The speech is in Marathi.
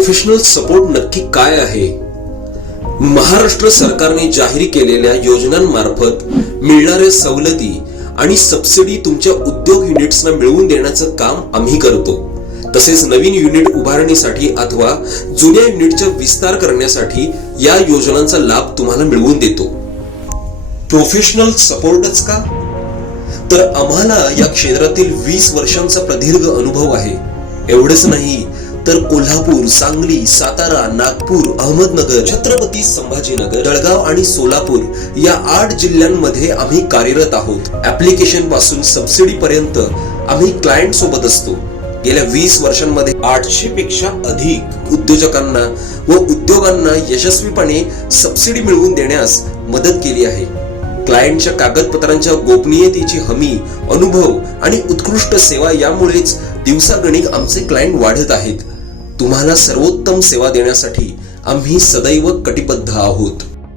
प्रोफेशनल सपोर्ट नक्की काय आहे? महाराष्ट्र सरकारने जाहीर केलेल्या योजनांमार्फत मिळणाऱ्या सवलती आणि सबसिडी तुमच्या उद्योग युनिट्सना मिळवून देण्याचं काम आम्ही करतो। तसेच नवीन युनिट उभारणीसाठी अथवा जुन्या युनिटचा विस्तार करण्यासाठी या योजनांचा लाभ तुम्हाला मिळवून देतो। प्रोफेशनल सपोर्टच का? तर आम्हाला या क्षेत्रातील 20 वर्षांचा प्रदीर्घ अनुभव आहे। एवढंच नाही तर कोल्हापूर, सांगली, सातारा, नागपूर, अहमदनगर, छत्रपती संभाजीनगर, जळगाव आणि सोलापूर या 8 जिल्ह्यांमध्ये आम्ही कार्यरत आहोत। ऍप्लिकेशन पासून सबसिडी पर्यंत आम्ही क्लायंट सोबत असतो। गेल्या 20 वर्षांमध्ये 800 पेक्षा अधिक उद्योजकांना व उद्योगांना यशस्वीपणे सबसिडी मिळवून देण्यास मदत केली आहे। क्लायंटच्या कागदपत्रांच्या गोपनीयतेची हमी, अनुभव आणि उत्कृष्ट सेवा यामुळेच दिवसागणिक आमचे क्लायंट वाढत आहेत। तुम्हाला सर्वोत्तम सेवा देण्यासाठी आम्ही सदैव कटिबद्ध आहोत।